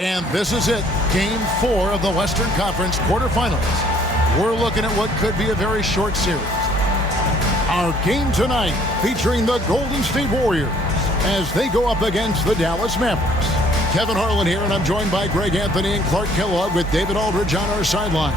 And this is it, Game 4 of the Western Conference quarterfinals. We're looking at what could be a very short series. Our game tonight featuring the Golden State Warriors as they go up against the Dallas Mavericks. Kevin Harlan here, and I'm joined by Greg Anthony and Clark Kellogg with David Aldridge on our sideline.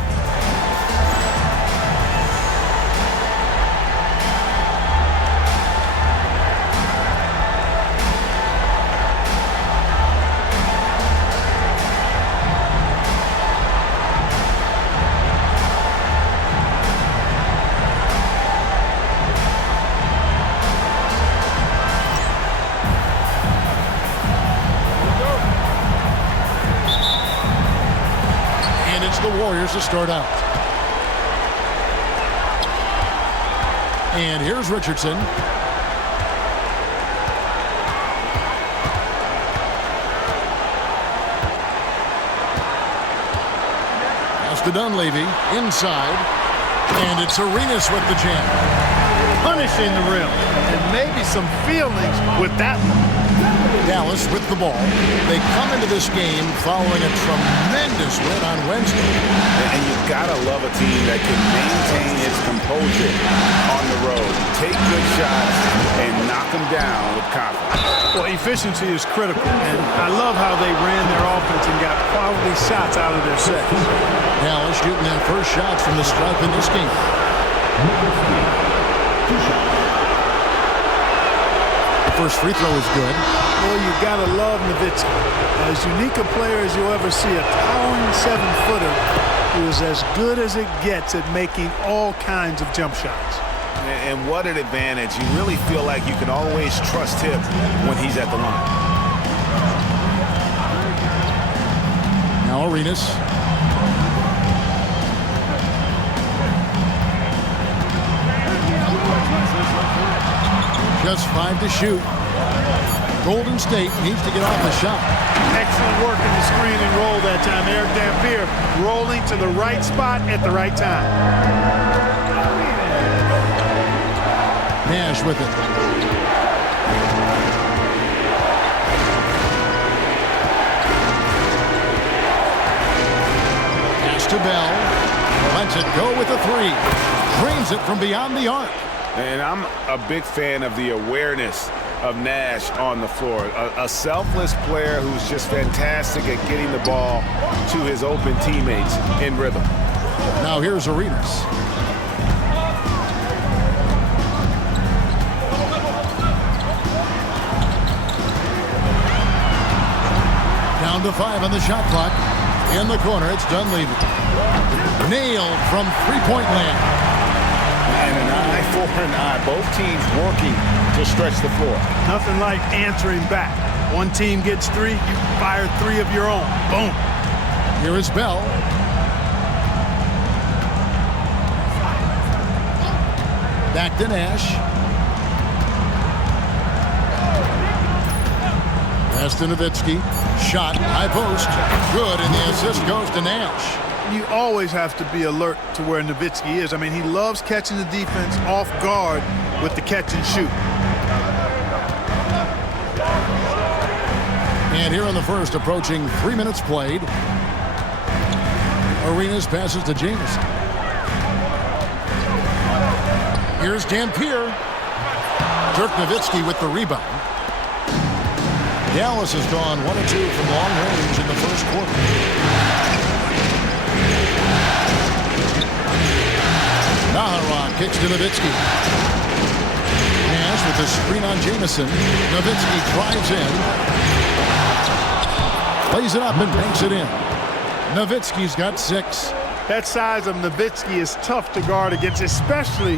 To start out. And here's Richardson. Pass to Dunleavy inside, and it's Arenas with the jam, punishing the rim, and maybe some feelings with that one. Dallas with the ball. They come into this game following a tremendous win on Wednesday. And you've got to love a team that can maintain its composure on the road, take good shots, and knock them down with confidence. Well, efficiency is critical, and I love how they ran their offense and got quality shots out of their sets. Dallas shooting their first shots from the stripe in this game. First free throw is good. Well, you gotta love Nowitzki. As unique a player as you'll ever see, a towering 7-footer who is as good as it gets at making all kinds of jump shots. And what an advantage. You really feel like you can always trust him when he's at the line. Now Arenas. Just 5 to shoot. Golden State needs to get off the shot. Excellent work in the screen and roll that time. Eric Dampier rolling to the right spot at the right time. Nash with it. Pass to Bell. Lets it go with a 3. Drains it from beyond the arc. And I'm a big fan of the awareness of Nash on the floor. A selfless player who's just fantastic at getting the ball to his open teammates in rhythm. Now here's Arenas. Down to 5 on the shot clock. In the corner, it's Dunleavy. Nailed from three-point land. And an eye for an eye. Both teams working to stretch the floor. Nothing like answering back. One team gets 3, you fire 3 of your own. Boom. Here is Bell. Back to Nash. Pass to Nowitzki. Shot, high post. Good, and the assist goes to Nash. You always have to be alert to where Nowitzki is. I mean, he loves catching the defense off guard with the catch and shoot. And here in the first, approaching 3 minutes played. Arenas passes to Jameson. Here's Dampier. Dirk Nowitzki with the rebound. Dallas has gone 1 of 2 from long range in the first quarter. Nahara kicks to Nowitzki. Nash with the screen on Jameson. Nowitzki drives in. Plays it up and banks it in. Nowitzki's got 6. That size of Nowitzki is tough to guard against, especially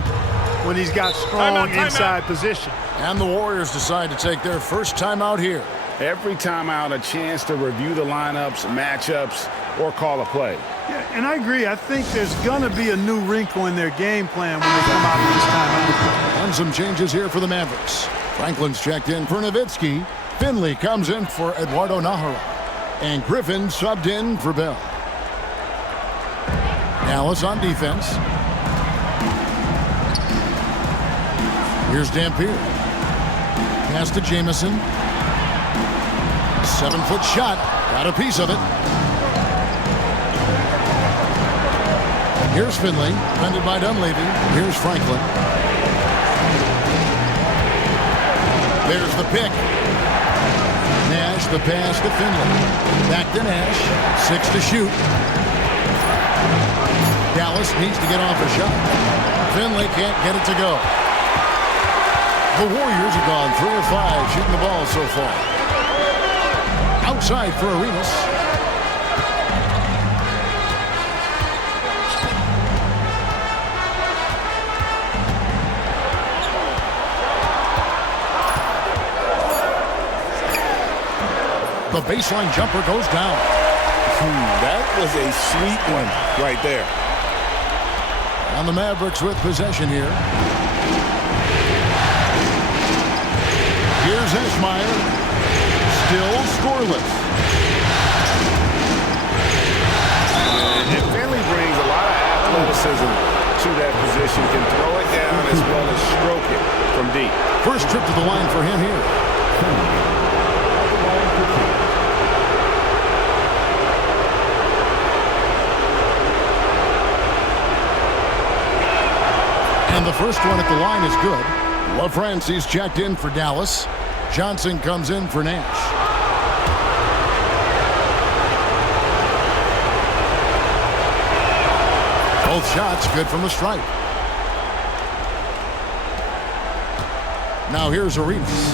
when he's got strong inside position. And the Warriors decide to take their first timeout here. Every timeout, a chance to review the lineups, matchups, or call a play. Yeah, and I agree. I think there's going to be a new wrinkle in their game plan when they come out of this timeout. And some changes here for the Mavericks. Franklin's checked in for Nowitzki. Finley comes in for Eduardo Nahara. And Griffin subbed in for Bell. Dallas on defense. Here's Dampier. Pass to Jameson. 7-foot shot. Got a piece of it. Here's Finley. Defended by Dunleavy. Here's Franklin. There's the pick. Nash, the pass to Finley. Back to Nash. 6 to shoot. Dallas needs to get off a shot. Finley can't get it to go. The Warriors have gone 3 of 5 shooting the ball so far. Outside for Arenas. The baseline jumper goes down. That was a sweet one right there. And the Mavericks with possession here. Here's Eschmeyer. Still scoreless. And Finley brings a lot of athleticism to that position. Can throw it down as well as stroke it from deep. First trip to the line for him here. And the first one at the line is good. LaFrancie's checked in for Dallas. Johnson comes in for Nash. Both shots good from the stripe. Now here's Arenas.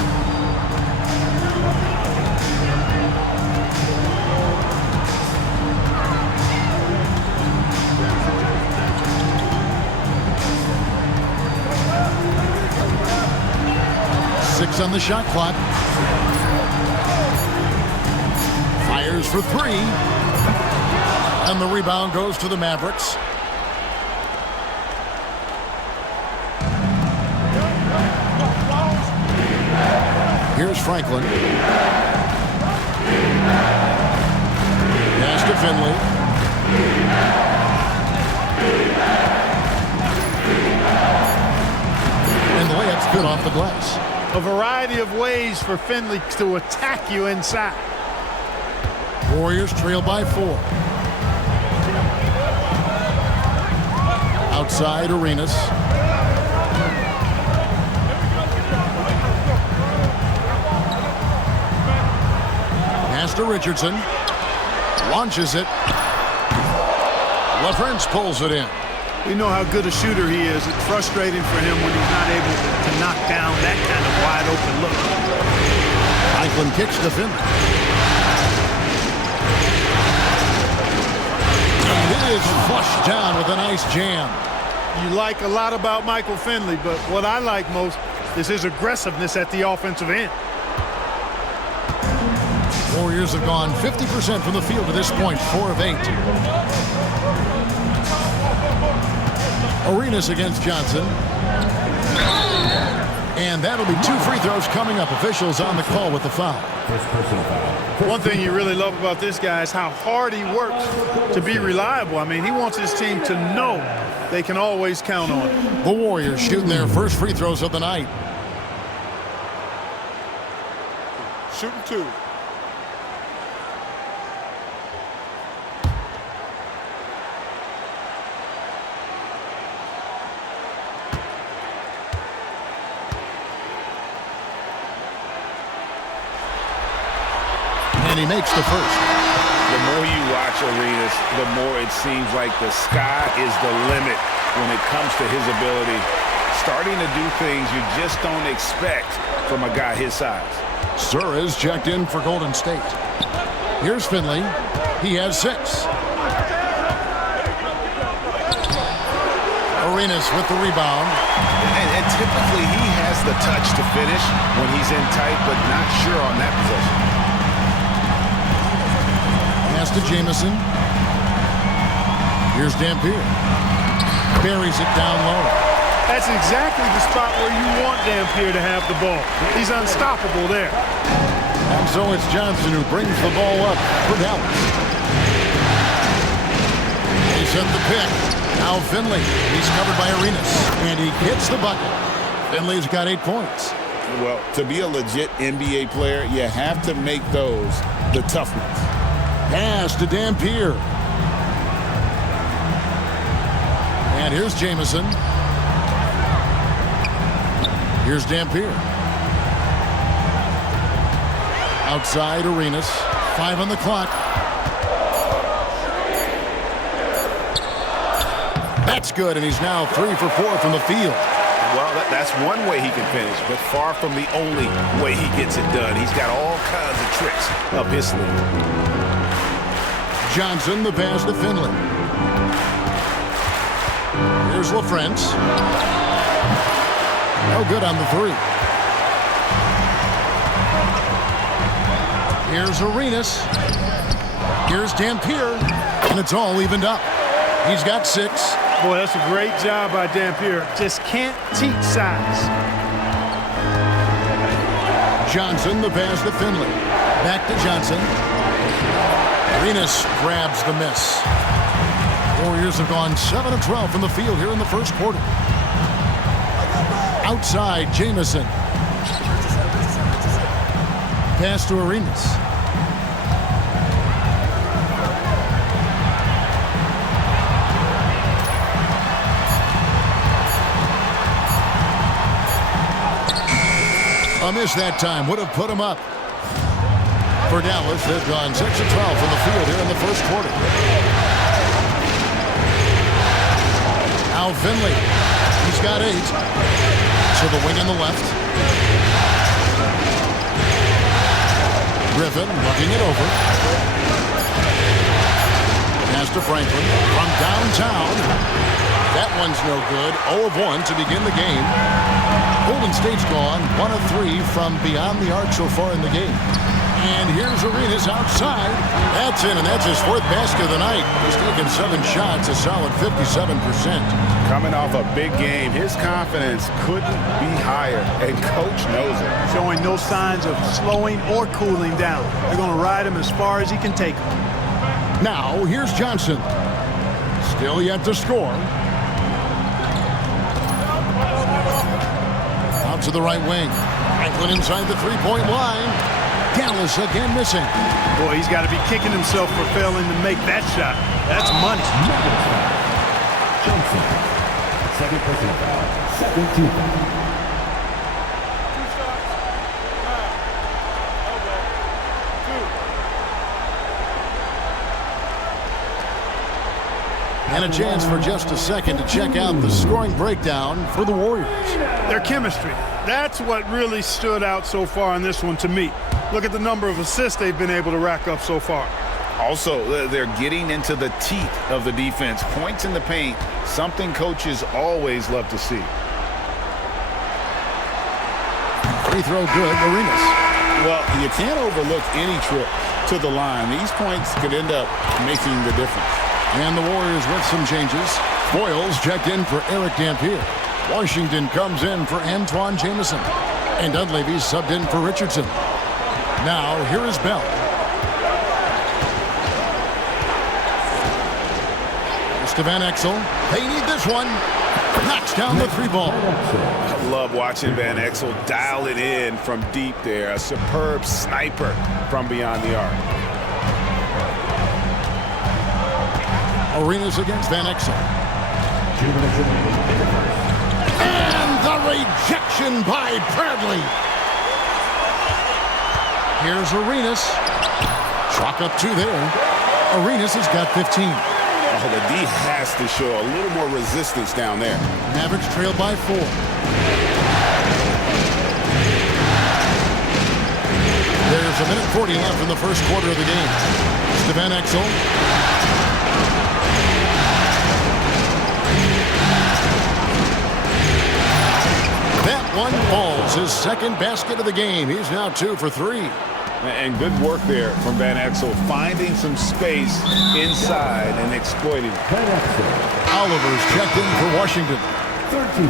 Six on the shot clock. Fires for 3. And the rebound goes to the Mavericks. Here's Franklin. Pass to Finley. And the layup's good off the glass. A variety of ways for Finley to attack you inside. Warriors trail by 4. Outside Arenas. Pass to Richardson. Launches it. LaFrance pulls it in. We know how good a shooter he is. It's frustrating for him when he's not able to knock down that kind of wide open look. Franklin kicks to Finley. And it is flushed down with a nice jam. You like a lot about Michael Finley, but what I like most is his aggressiveness at the offensive end. Warriors have gone 50% from the field to this point, 4 of 8. Arenas against Johnson. And that'll be 2 free throws coming up. Officials on the call with the foul. One thing you really love about this guy is how hard he works to be reliable. I mean, he wants his team to know they can always count on him. The Warriors shooting their first free throws of the night. Shooting 2. And he makes the first. The more you watch Arenas, the more it seems like the sky is the limit when it comes to his ability. Starting to do things you just don't expect from a guy his size. Sura's checked in for Golden State. Here's Finley. He has 6. Arenas with the rebound. And typically he has the touch to finish when he's in tight, but not sure on that possession. Pass to Jamison. Here's Dampier. Buries it down low. That's exactly the spot where you want Dampier to have the ball. He's unstoppable there. And so it's Johnson who brings the ball up for Dallas. He sent the pick. Now Finley. He's covered by Arenas. And he hits the bucket. Finley's got 8 points. Well, to be a legit NBA player, you have to make those the tough ones. Pass to Dampier. And here's Jamison. Here's Dampier. Outside Arenas. 5 on the clock. That's good, and he's now 3 for 4 from the field. Well, that's one way he can finish, but far from the only way he gets it done. He's got all kinds of tricks up his sleeve. Johnson, the pass to Finley. Here's LaFrance. No good on the 3. Here's Arenas. Here's Dampier. And it's all evened up. He's got 6. Boy, that's a great job by Dampier. Just can't teach size. Johnson, the pass to Finley. Back to Johnson. Arenas grabs the miss. Warriors have gone 7 of 12 from the field here in the first quarter. Outside, Jamison. Pass to Arenas. A miss that time would have put him up. For Dallas, they've gone 6 of 12 from the field here in the first quarter. Now Finley. He's got 8. To the wing on the left. Griffin looking it over. Pass to Franklin from downtown. That one's no good. 0 of 1 to begin the game. Golden State's gone 1 of 3 from beyond the arc so far in the game. And here's Arenas outside. That's in, and that's his 4th basket of the night. He's taken 7 shots, a solid 57%. Coming off a big game, his confidence couldn't be higher, and Coach knows it. Showing no signs of slowing or cooling down. They're going to ride him as far as he can take him. Now, here's Johnson. Still yet to score. Out to the right wing. Franklin inside the 3-point line. Dallas again missing. Boy, he's got to be kicking himself for failing to make that shot. That's money. Johnson, second personal foul, second team foul. And a chance for just a second to check out the scoring breakdown for the Warriors. Their chemistry. That's what really stood out so far in this one to me. Look at the number of assists they've been able to rack up so far. Also, they're getting into the teeth of the defense. Points in the paint, something coaches always love to see. Free throw good, Arenas. Well, you can't overlook any trip to the line. These points could end up making the difference. And the Warriors with some changes. Boyles checked in for Eric Dampier. Washington comes in for Antoine Jamison. And Dunleavy subbed in for Richardson. Now, here is Bell. To Van Exel. They need this one. Knocks down the 3 ball. I love watching Van Exel dial it in from deep there. A superb sniper from beyond the arc. Arenas against Van Exel. And the rejection by Bradley. Here's Arenas. Chalk up 2 there. Arenas has got 15. Oh, the D has to show a little more resistance down there. Mavericks trail by 4. There's a minute 40 left in the first quarter of the game. It's to Van Exel. That one falls. His 2nd basket of the game. He's now 2 for 3. And good work there from Van Exel, finding some space inside and exploiting it. Oliver's checked in for Washington. 13.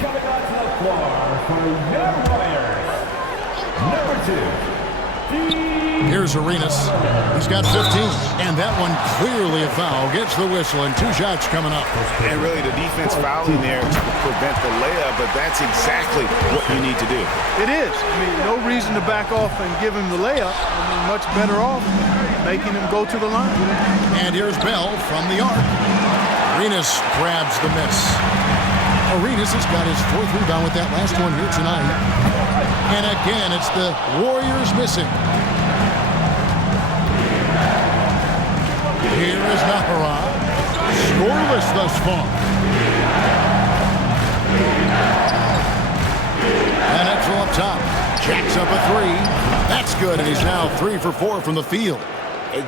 Coming onto the floor for your Warriors, number 2. Here's Here's Arenas. He's got 15. And that one clearly a foul. Gets the whistle, and 2 shots coming up. And really the defense fouling there to prevent the layup, but that's exactly what you need to do. It is. I mean, no reason to back off and give him the layup. I mean, much better off making him go to the line. And here's Bell from the arc. Arenas grabs the miss. Arenas has got his 4th rebound with that last one here tonight. And again, it's the Warriors missing. Here is Nahara. Scoreless thus far. And Exel up top. Jacks up a 3. That's good, and he's now 3 for 4 from the field.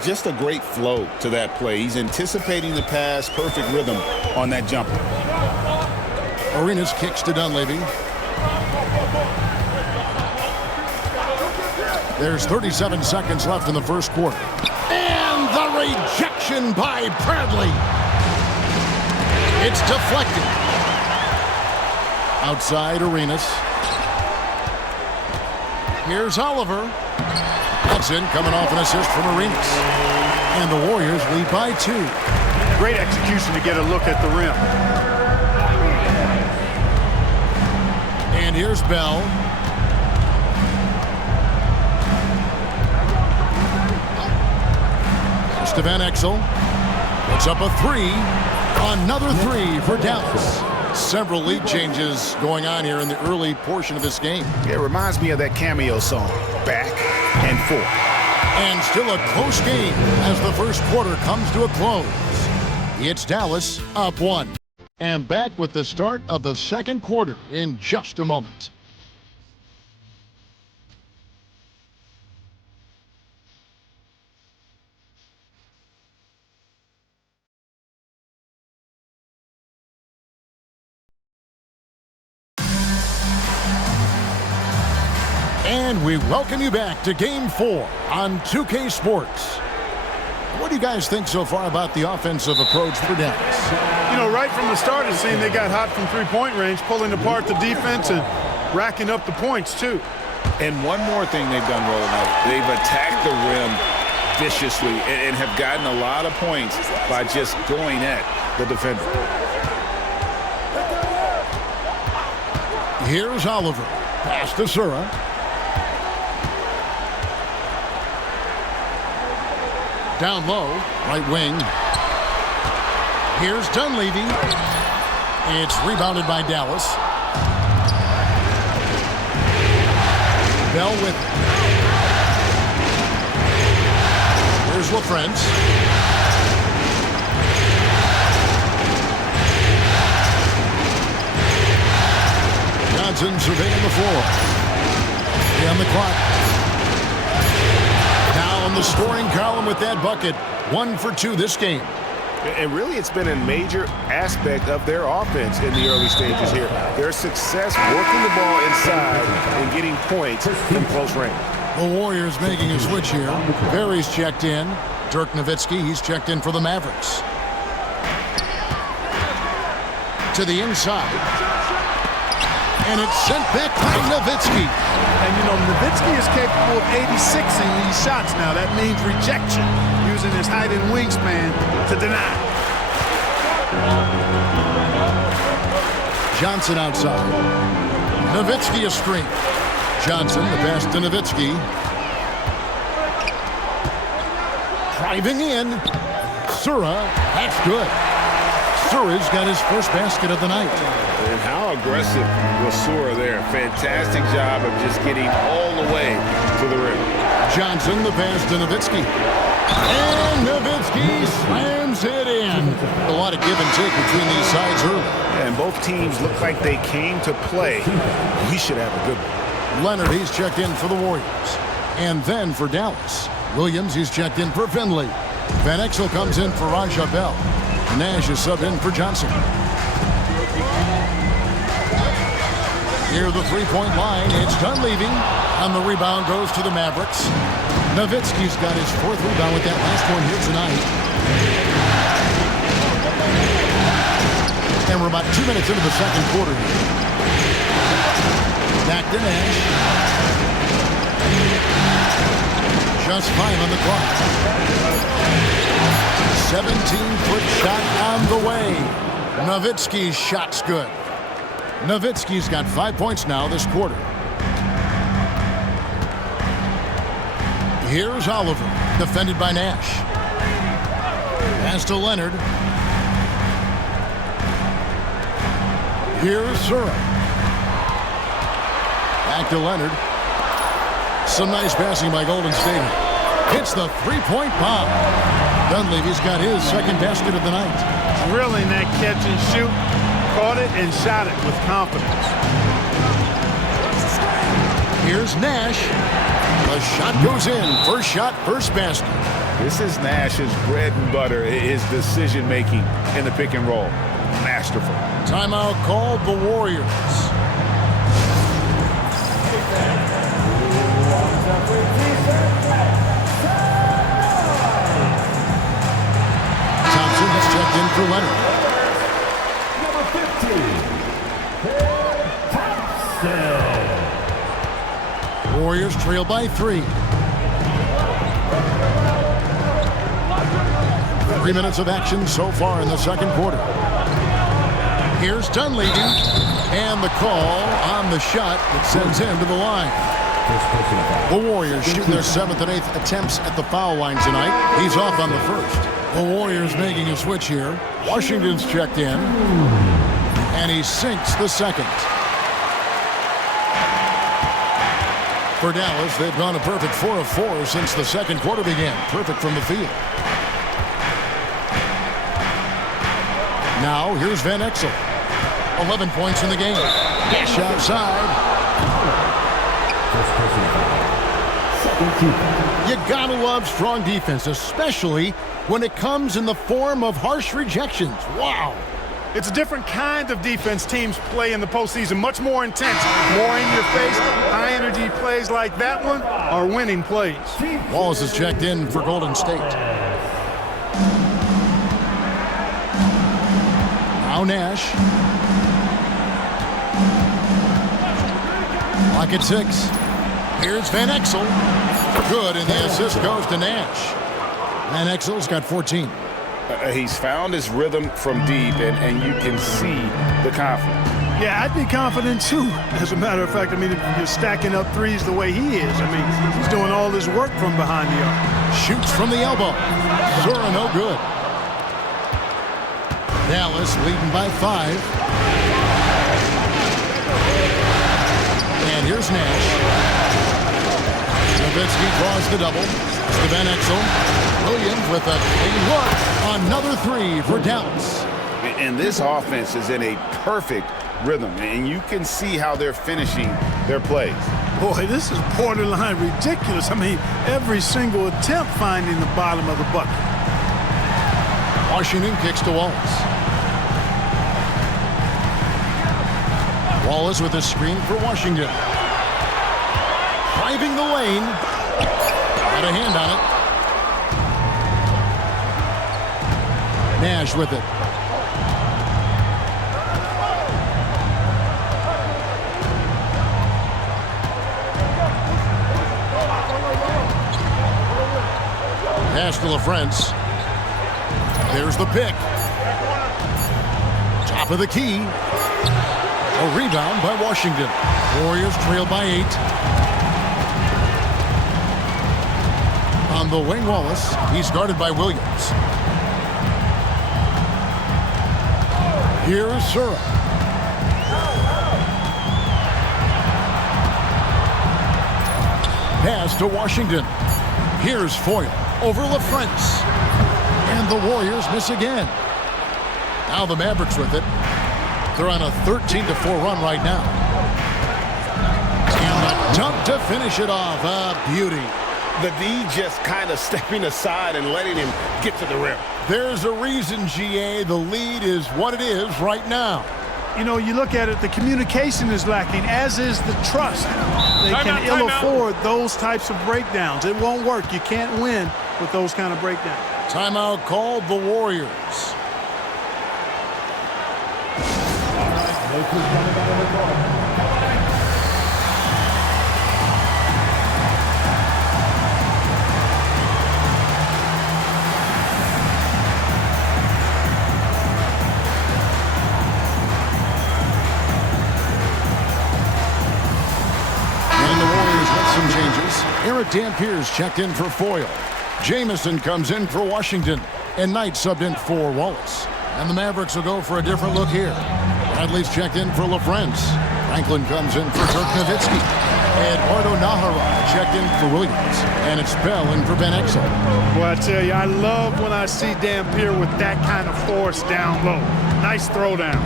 Just a great flow to that play. He's anticipating the pass, perfect rhythm on that jumper. Arenas kicks to Dunleavy. There's 37 seconds left in the first quarter. And the rejection by Bradley. It's deflected. Outside Arenas. Here's Oliver. That's in, coming off an assist from Arenas. And the Warriors lead by 2. Great execution to get a look at the rim. And here's Bell. Van Exel puts up a 3. Another 3 for Dallas. Several lead changes going on here in the early portion of this game. It reminds me of that cameo song, Back and Forth. And still a close game as the first quarter comes to a close. It's Dallas up 1. And back with the start of the second quarter in just a moment. And we welcome you back to Game 4 on 2K Sports. What do you guys think so far about the offensive approach for Dallas? You know, right from the start, it seemed they got hot from three-point range, pulling apart the defense and racking up the points, too. And one more thing they've done, Roland, they've attacked the rim viciously and have gotten a lot of points by just going at the defender. Here's Oliver. Pass to Sura. Down low, right wing. Here's Dunleavy. It's rebounded by Dallas. Bell with it. Here's LaFrance. Johnson surveying the floor. On the clock. Now in the scoring column with that bucket. 1 for 2 this game. And really, it's been a major aspect of their offense in the early stages here. Their success working the ball inside and getting points from close range. The Warriors making a switch here. Barry's checked in. Dirk Nowitzki, he's checked in for the Mavericks. To the inside. And it's sent back by Nowitzki. And, you know, Nowitzki is capable of 86ing these shots now. That means rejection, using his height and wingspan to deny. Johnson outside. Nowitzki a screen. Johnson, the pass to Nowitzki. Driving in. Sura, that's good. Sura's got his first basket of the night. And how aggressive was Sura there. Fantastic job of just getting all the way to the rim. Johnson, the pass to Nowitzki. And Nowitzki slams it in. A lot of give and take between these sides early. And both teams look like they came to play. We should have a good one. Leonard, he's checked in for the Warriors. And then for Dallas. Williams, he's checked in for Finley. Van Exel comes in for Raja Bell. Nash is subbed in for Johnson. Near the three-point line, it's Dunleavy. And the rebound goes to the Mavericks. Nowitzki's got his 4th rebound with that last one here tonight. And we're about 2 minutes into the second quarter. Back to Nash. Just 5 on the clock. 17-foot shot on the way. Nowitzki's shot's good. Nowitzki's got 5 points now this quarter. Here's Oliver, defended by Nash. Pass to Leonard. Here's Sura. Back to Leonard. Some nice passing by Golden State. Hits the three-point bomb. Dunleavy's got his second basket of the night. Drilling that catch and shoot. Caught it and shot it with confidence. Here's Nash. The shot goes in. First shot, first basket. This is Nash's bread and butter, his decision-making in the pick and roll. Masterful. Timeout called the Warriors. Thompson has checked in for Leonard. Number 15, Thompson. Warriors trail by 3. 3 minutes of action so far in the second quarter. Here's Dunleavy, and the call on the shot that sends him to the line. The Warriors shooting their 7th and 8th attempts at the foul line tonight. He's off on the first. The Warriors making a switch here. Washington's checked in, and he sinks the second. For Dallas, they've gone a perfect 4 of 4 since the second quarter began. Perfect from the field. Now, here's Van Exel. 11 points in the game. Dash outside. You gotta love strong defense, especially when it comes in the form of harsh rejections. Wow. It's a different kind of defense teams play in the postseason. Much more intense, more in your face. High-energy plays like that one are winning plays. Wallace is checked in for Golden State. Now Nash. Lock at 6. Here's Van Exel. Good, and the assist goes to Nash. Van Exel's got 14. He's found his rhythm from deep, and you can see the confidence. Yeah, I'd be confident too. As a matter of fact, I mean, if you're stacking up threes the way he is, I mean, he's doing all this work from behind the arc. Shoots from the elbow. Zura no good. Dallas leading by 5. And here's Nash. Nowitzki draws the double. It's to Van Exel. Williams with a clean look. Another 3 for Dallas. And this offense is in a perfect rhythm, and you can see how they're finishing their plays. Boy, this is borderline ridiculous. I mean, every single attempt finding the bottom of the bucket. Washington kicks to Wallace. Wallace with a screen for Washington. Driving the lane. Got a hand on it. Nash with it. Pass to LaFrance. There's the pick. Top of the key. A rebound by Washington. Warriors trail by 8. On the wing, Wallace. He's guarded by Williams. Here's Sura. Pass to Washington. Here's Foyle over LaFrance. And the Warriors miss again. Now the Mavericks with it. They're on a 13-4 run right now. And the dunk to finish it off. A beauty. The D just kind of stepping aside and letting him get to the rim. There's a reason, GA, the lead is what it is right now. You know, you look at it, the communication is lacking, as is the trust. They can ill afford those types of breakdowns. It won't work. You can't win with those kind of breakdowns. Timeout called the Warriors. Garrett Dampier's checked in for Foyle. Jamison comes in for Washington. And Knight subbed in for Wallace. And the Mavericks will go for a different look here. Bradley's checked in for LaFrance. Franklin comes in for Dirk Nowitzki. Eduardo Nahara checked in for Williams. And it's Bell in for Ben Exel. Well, I tell you, I love when I see Dampier with that kind of force down low. Nice throwdown.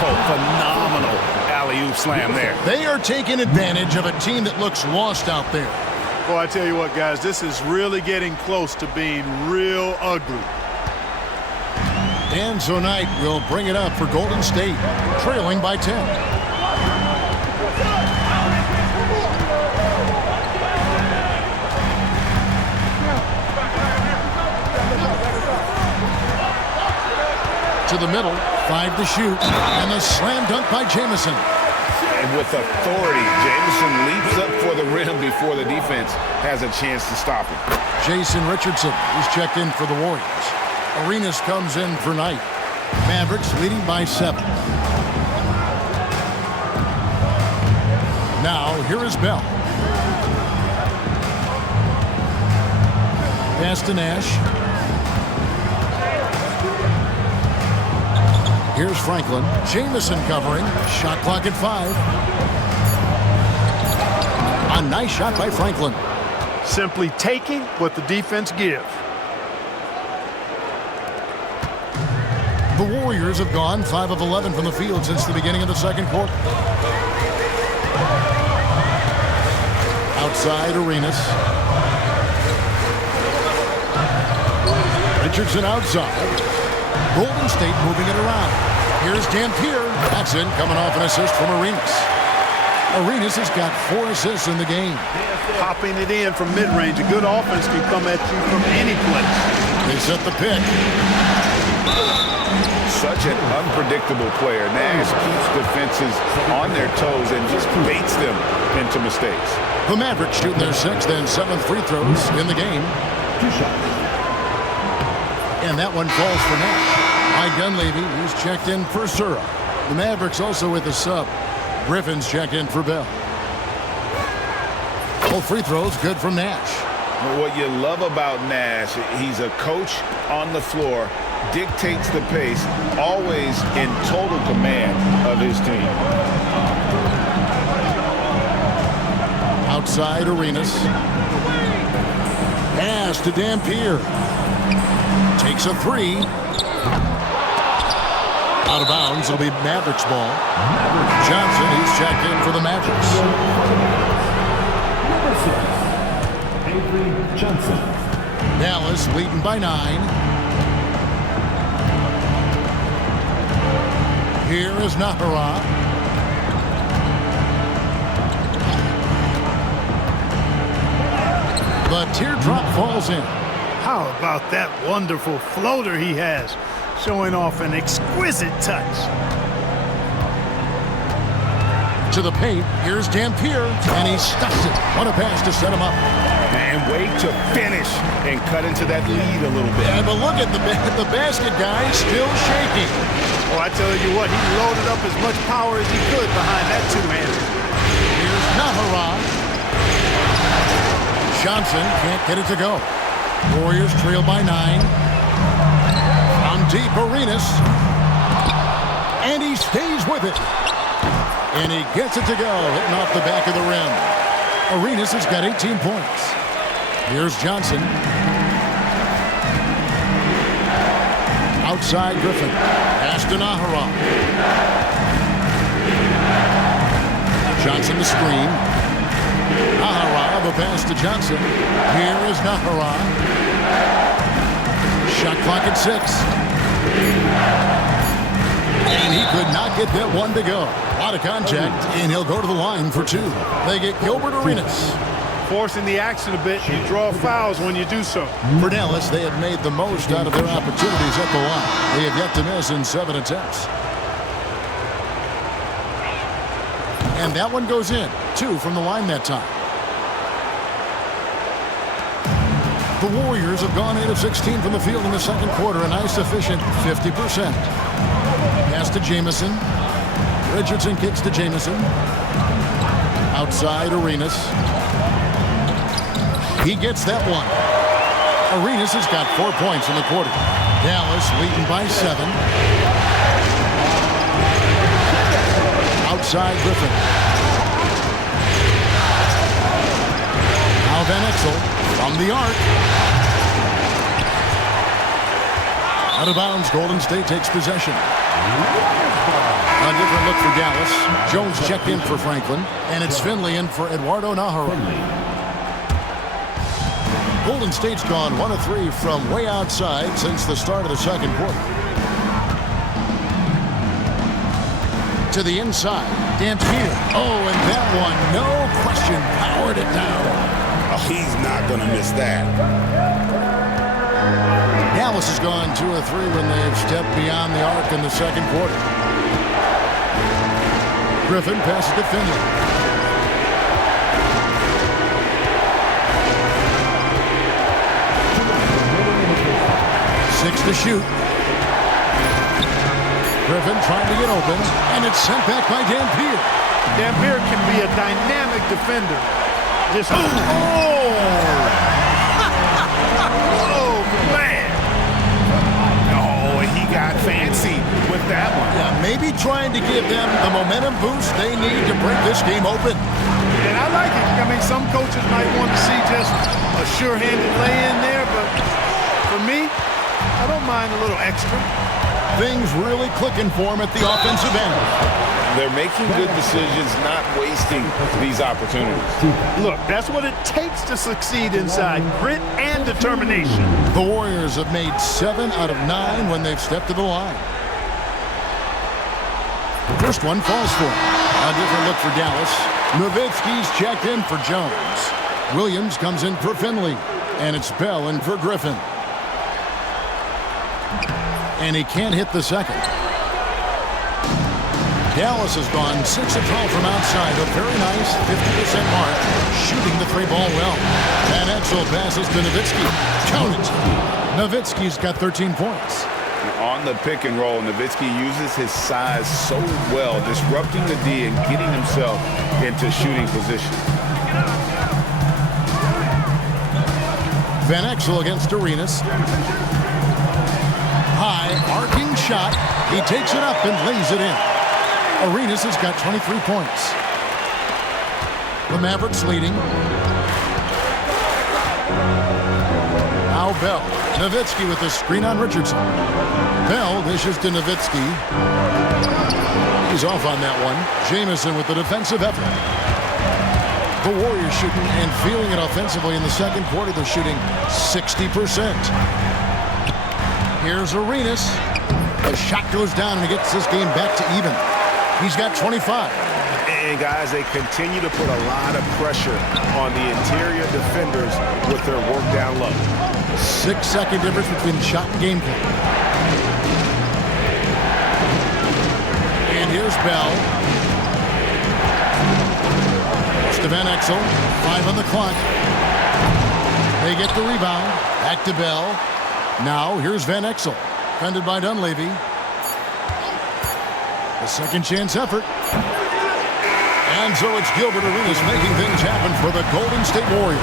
Oh, phenomenal alley-oop slam there. They are taking advantage of a team that looks lost out there. Well, I tell you what, guys, this is really getting close to being real ugly. And so Knight will bring it up for Golden State, trailing by 10. To the middle, 5 to shoot, and the slam dunk by Jamison. And with authority, Jamison leaps up for the rim before the defense has a chance to stop him. Jason Richardson is checked in for the Warriors. Arenas comes in for Knight. Mavericks leading by 7. Now, here is Bell. Pass to Nash. Here's Franklin. Jamison covering. Shot clock at 5. A nice shot by Franklin. Simply taking what the defense gives. The Warriors have gone 5 of 11 from the field since the beginning of the second quarter. Outside, Arenas. Richardson outside. Golden State moving it around. Here's Dampier. That's in, coming off an assist from Arenas. Arenas has got 4 assists in the game. Popping it in from mid-range. A good offense can come at you from any place. They set the pick. Such an unpredictable player. Nash keeps defenses on their toes and just baits them into mistakes. The Mavericks shooting their 6th and 7th free throws in the game. 2 shots. And that one falls for Nash. Mike Dunleavy, who's checked in for Sura. The Mavericks also with a sub. Griffin's checked in for Bell. Both free throws good from Nash. What you love about Nash, he's a coach on the floor, dictates the pace, always in total command of his team. Outside, Arenas. Pass to Dampier. Takes a 3. Out of bounds, it'll be Mavericks ball. Johnson, he's checked in for the Mavericks. Number 6, Avery Johnson. Dallas leading by 9. Here is Nahara. The teardrop falls in. How about that wonderful floater he has, showing off an exquisite touch. To the paint, here's Dampier, and he stuffs it. What a pass to set him up. And wait to finish and cut into that lead a little bit. Yeah, but look at the basket guy still shaking. Oh, I tell you what, he loaded up as much power as he could behind that two-hander. Here's Nahara. Johnson can't get it to go. Warriors trail by 9. On deep, Arenas. And he stays with it. And he gets it to go, hitting off the back of the rim. Arenas has got 18 points. Here's Johnson. Outside, Griffin. Pass to Nahara. Johnson the screen. Nahara, the pass to Johnson. Here is Nahara. Shot clock at 6. And he could not get that one to go. A lot of contact, and he'll go to the line for 2. They get Gilbert Arenas. Forcing the action a bit, you draw fouls when you do so. For Dallas, they have made the most out of their opportunities at the line. They have yet to miss in 7 attempts. And that one goes in. 2 from the line that time. The Warriors have gone 8 of 16 from the field in the second quarter, a nice efficient 50%. Pass to Jamison. Richardson kicks to Jamison. Outside, Arenas. He gets that one. Arenas has got 4 points in the quarter. Dallas leading by 7. Outside Griffin. Now Van Exel from the arc. Out of bounds, Golden State takes possession. A different look for Dallas. Jones checked in for Franklin, and it's Finley in for Eduardo Nahara. Golden State's gone 1 of 3 from way outside since the start of the second quarter. To the inside, Dampier. Oh, and that one, no question, powered it down. Oh, he's not going to miss that. Dallas has gone 2 of 3 when they've stepped beyond the arc in the second quarter. Griffin passes to Finley. 6 to shoot. Griffin trying to get open, and it's sent back by Dampier. Dampier can be a dynamic defender. Just Got fancy with that one. Yeah, maybe trying to give them the momentum boost they need to break this game open. And I like it. I mean, some coaches might want to see just a sure-handed lay-in there, but for me, I don't mind a little extra. Things really clicking for him at the offensive end. They're making good decisions, not wasting these opportunities. Look, that's what it takes to succeed inside. Grit and determination. The Warriors have made 7 out of 9 when they've stepped to the line. First one falls for him. A different look for Dallas. Nowitzki's checked in for Jones. Williams comes in for Finley. And it's Bell in for Griffin. And he can't hit the second. Dallas has gone 6 of 12 from outside. A very nice 50% mark. Shooting the 3-ball well. Van Exel passes to Nowitzki. Count it. Nowitzki's got 13 points. On the pick and roll, Nowitzki uses his size so well, disrupting the D and getting himself into shooting position. Van Exel against Arenas. High, arcing shot. He takes it up and lays it in. Arenas has got 23 points. The Mavericks leading. Now Bell. Nowitzki with the screen on Richardson. Bell dishes to Nowitzki. He's off on that one. Jamison with the defensive effort. The Warriors shooting and feeling it offensively in the second quarter. They're shooting 60%. Here's Arenas. The shot goes down and he gets this game back to even. He's got 25. And guys, they continue to put a lot of pressure on the interior defenders with their work down low. 6-second difference between shot and game plan. And here's Bell. It's to Van Exel. 5 on the clock. They get the rebound. Back to Bell. Now here's Van Exel. Defended by Dunleavy. A second chance effort. And so it's Gilbert Arenas making things happen for the Golden State Warriors.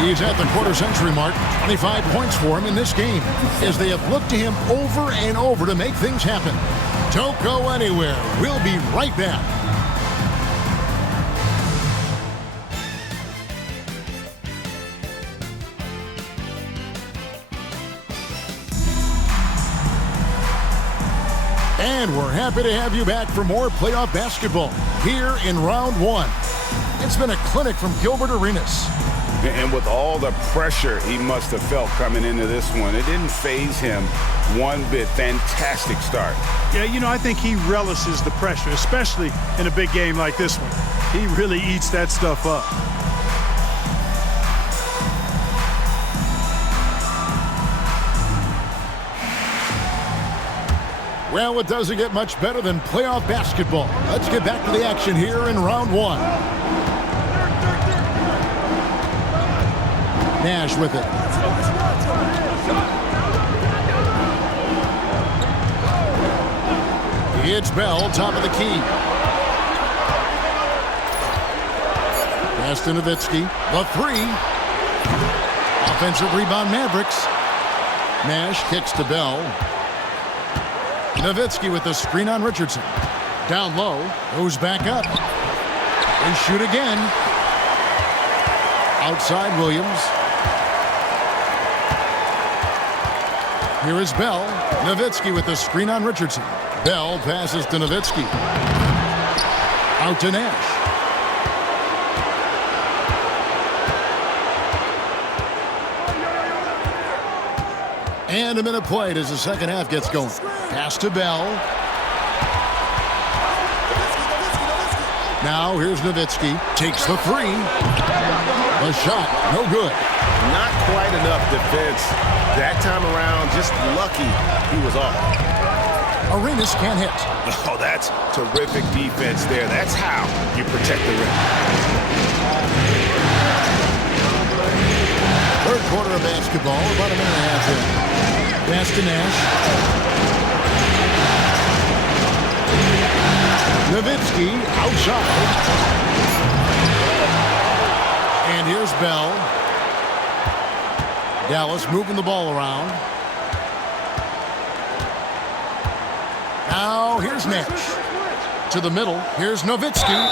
He's at the quarter-century mark. 25 points for him in this game as they have looked to him over and over to make things happen. Don't go anywhere. We'll be right back. And we're happy to have you back for more playoff basketball here in round 1. It's been a clinic from Gilbert Arenas. And with all the pressure he must have felt coming into this one, it didn't faze him one bit. Fantastic start. Yeah, you know, I think he relishes the pressure, especially in a big game like this one. He really eats that stuff up. Well, it doesn't get much better than playoff basketball. Let's get back to the action here in round 1. Nash with it. It's Bell, top of the key. Pass to Nowitzki. The 3. Offensive rebound, Mavericks. Nash kicks to Bell. Nowitzki with the screen on Richardson. Down low, goes back up. They shoot again. Outside Williams. Here is Bell. Nowitzki with the screen on Richardson. Bell passes to Nowitzki. Out to Nash. And a minute played as the second half gets going. Pass to Bell. Now here's Nowitzki. Takes the three. The shot, no good. Not quite enough defense. That time around, just lucky he was off. Arenas can't hit. Oh, that's terrific defense there. That's how you protect the rim. Third quarter of basketball, about a minute and a half in. Pass to Nash. Nowitzki outside. And here's Bell. Dallas moving the ball around. Now here's Nash. To the middle. Here's Nowitzki.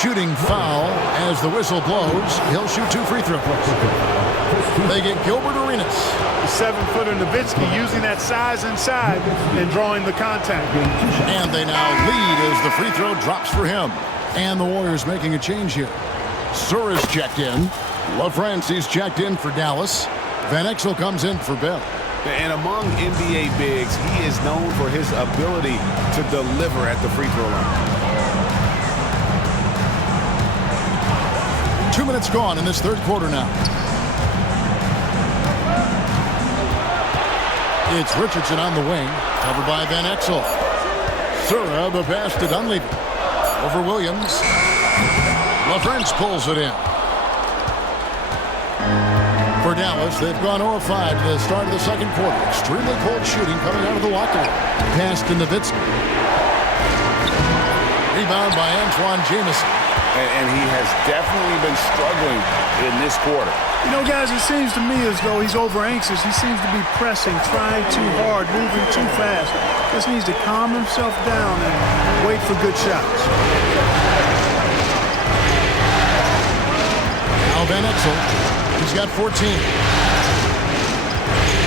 Shooting foul as the whistle blows. He'll shoot 2 free throws. They get Gilbert Arenas. The 7-footer Nowitzki using that size inside and drawing the contact. And they now lead as the free throw drops for him. And the Warriors making a change here. Sura's checked in. LaFrancie's checked in for Dallas. Van Exel comes in for Bell. And among NBA bigs, he is known for his ability to deliver at the free throw line. 2 minutes gone in this third quarter now. It's Richardson on the wing, covered by Van Exel. Sura, the pass to Dunleavy. Over Williams. LaFrance pulls it in. For Dallas, they've gone 0-5 to the start of the second quarter. Extremely cold shooting coming out of the locker room. Pass to Nowitzki. Rebound by Antoine Jamison. And he has definitely been struggling in this quarter. You know, guys, it seems to me as though he's over-anxious. He seems to be pressing, trying too hard, moving too fast. Just needs to calm himself down and wait for good shots. Now Van Exel, he's got 14.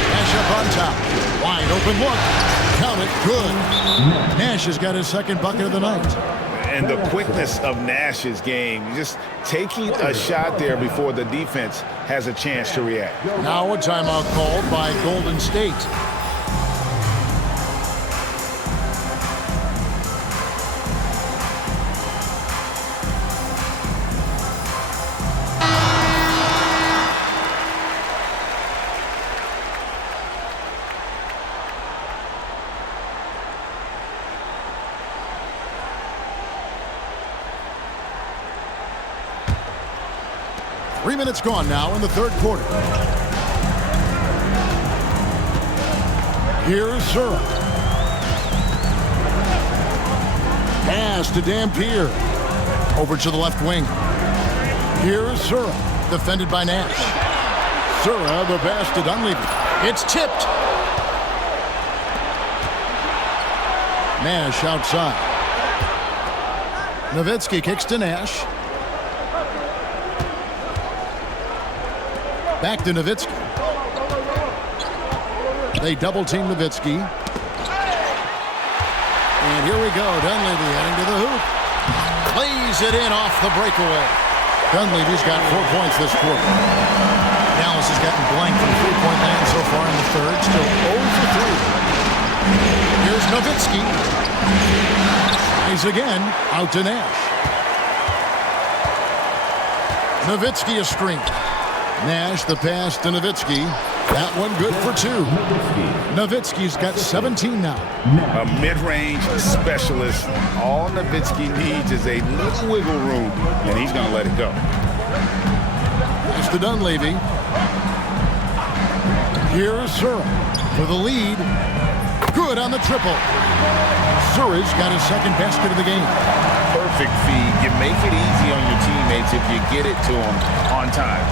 Nash up on top. Wide open look. Count it. Good. Nash has got his second bucket of the night. And the quickness of Nash's game, just taking a shot there before the defense has a chance to react. Now a timeout called by Golden State. Three minutes gone now in the third quarter. Here's Sura. Pass to Dampier. Over to the left wing. Here's Sura. Defended by Nash. Sura, the pass to Dunleavy. It's tipped. Nash outside. Nowitzki kicks to Nash. Back to Nowitzki. They double-team Nowitzki. And here we go. Dunleavy heading to the hoop. Plays it in off the breakaway. Dunleavy's got 4 points this quarter. Dallas has gotten blank from three-point land so far in the third. Still 0 for 3. Here's Nowitzki. Tries again. Out to Nash. Nowitzki a screen. Nash, the pass to Nowitzki. That one good for 2. Nowitzki's got 17 now. A mid-range specialist. All Nowitzki needs is a little wiggle room, and he's going to let it go. Pass to Dunleavy. Here's Sura for the lead. Good on the triple. Sura's got his second basket of the game. Perfect feed. You make it easy on your teammates if you get it to them on time.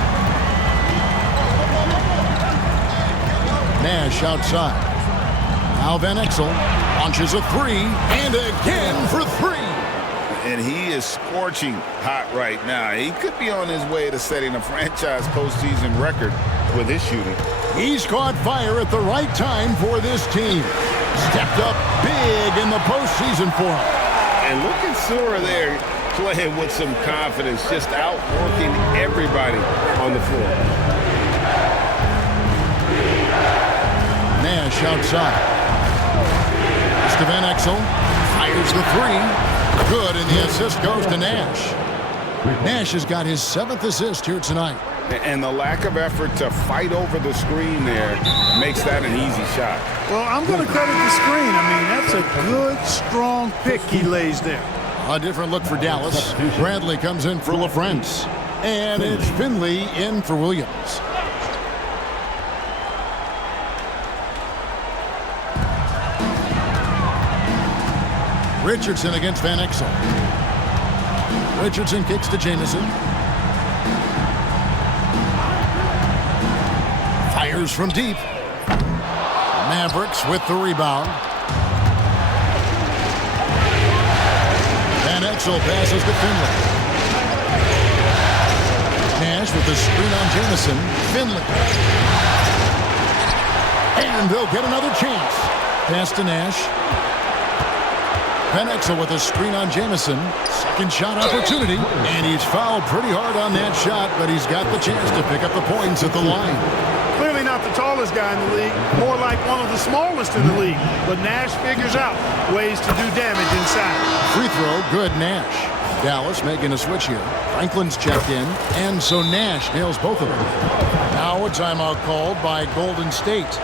Nash outside. Now Van Exel launches a three, and again for three. And he is scorching hot right now. He could be on his way to setting a franchise postseason record with his shooting. He's caught fire at the right time for this team. Stepped up big in the postseason for him. And look at Sura there playing with some confidence, just outworking everybody on the floor. Nash outside. Mr. Van Exel fires the three. Good, and the assist goes to Nash. Nash has got his 7th assist here tonight. And the lack of effort to fight over the screen there makes that an easy shot. Well, I'm going to credit the screen. I mean, that's a good, strong pick he lays there. A different look for Dallas. Bradley comes in for LaFrentz. And it's Finley in for Williams. Richardson against Van Exel. Richardson kicks to Jamison. Fires from deep. Mavericks with the rebound. Van Exel passes to Finley. Nash with the screen on Jamison. Finley. And they'll get another chance. Pass to Nash. Van Exel with a screen on Jamison. Second shot opportunity. And he's fouled pretty hard on that shot, but he's got the chance to pick up the points at the line. Clearly not the tallest guy in the league, more like one of the smallest in the league. But Nash figures out ways to do damage inside. Free throw, good Nash. Dallas making a switch here. Franklin's checked in, and so Nash nails both of them. Now a timeout called by Golden State.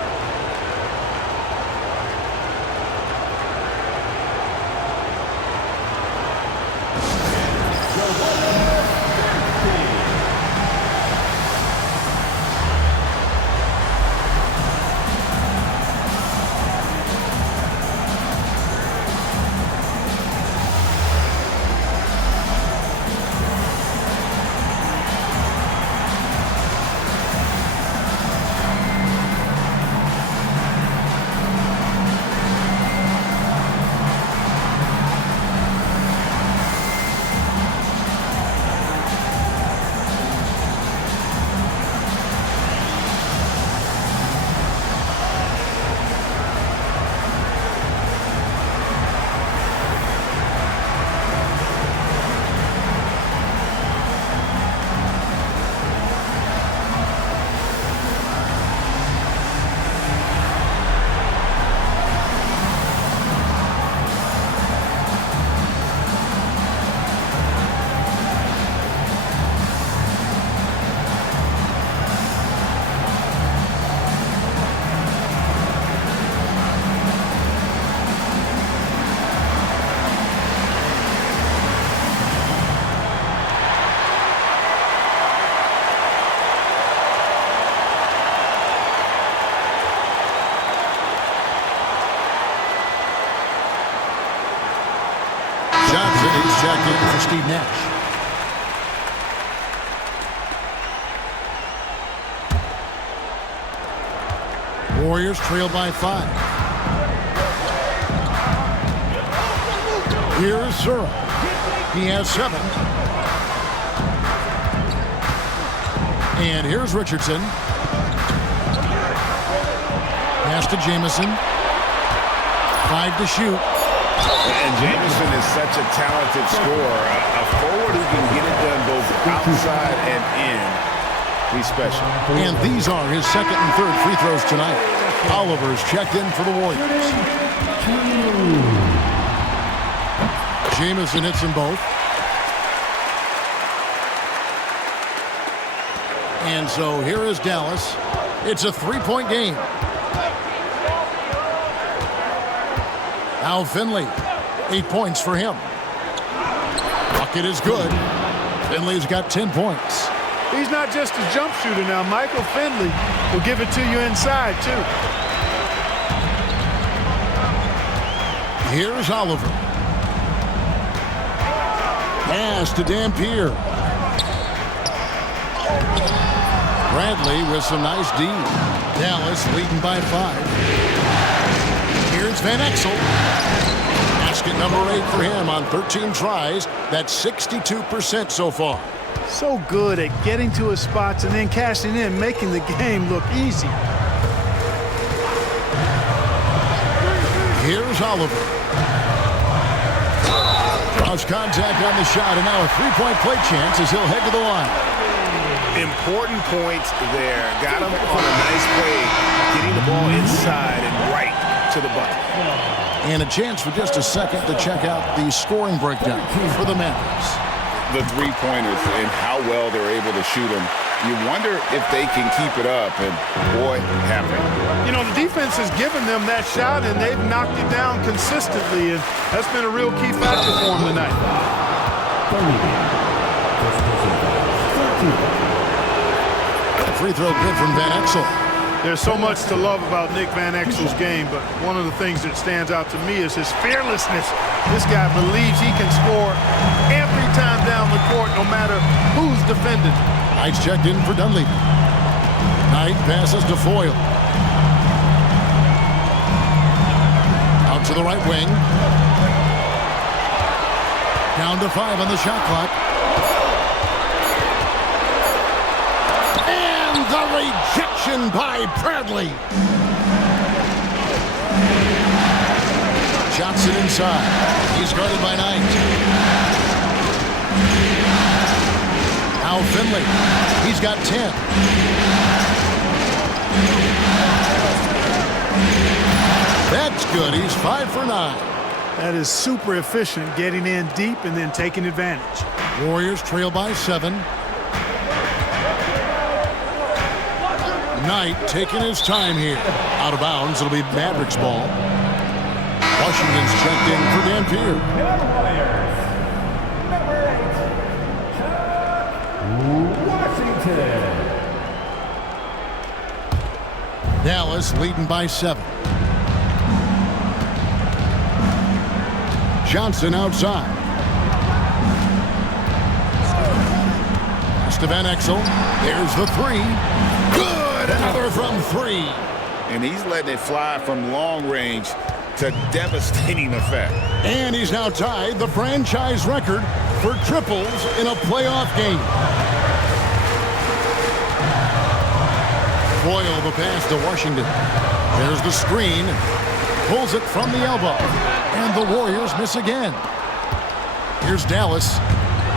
He's checked in for Steve Nash. Warriors trail by 5. Here's Sura. He has 7. And here's Richardson. Pass to Jamison. 5 to shoot. And Jamison is such a talented scorer. A forward who can get it done both outside and in. He's special. And these are his 2nd and 3rd free throws tonight. Oliver's checked in for the Warriors. Jamison hits them both. And so here is Dallas. It's a 3-point game. Now Finley, 8 points for him. Bucket is good. Finley's got 10 points. He's not just a jump shooter now. Michael Finley will give it to you inside, too. Here's Oliver. Pass to Dampier. Bradley with some nice D. Dallas leading by 5. Here's Van Exel. Basket number 8 for him on 13 tries. That's 62% so far. So good at getting to his spots and then cashing in, making the game look easy. Here's Oliver. Cross contact on the shot, and now a three-point play chance as he'll head to the line. Important points there. Got him on a nice play, getting the ball inside and right to the bucket. And a chance for just a second to check out the scoring breakdown for the Mavericks. The three-pointers and how well they're able to shoot them. You wonder if they can keep it up, and boy, have they. You know, the defense has given them that shot, and they've knocked it down consistently, and that's been a real key factor for them tonight. Free throw good from Van Exel. There's so much to love about Nick Van Exel's game, but one of the things that stands out to me is his fearlessness. This guy believes he can score every time down the court, no matter who's defending. Knight's checked in for Dunleavy. Knight passes to Foyle. Out to the right wing. Down to 5 on the shot clock. And the rejection by Bradley. Johnson inside. He's guarded by Knight. Now Finley. He's got 10. That's good. He's 5 for 9. That is super efficient, getting in deep and then taking advantage. Warriors trail by 7. Knight taking his time here. Out of bounds. It'll be Mavericks ball. Washington's checked in for Dampier. Washington. Dallas leading by 7. Johnson outside. Pass to Van Exel. There's the 3. Good! Another from 3. And he's letting it fly from long range to devastating effect. And he's now tied the franchise record for triples in a playoff game. Foyle the pass to Washington. There's the screen. Pulls it from the elbow. And the Warriors miss again. Here's Dallas.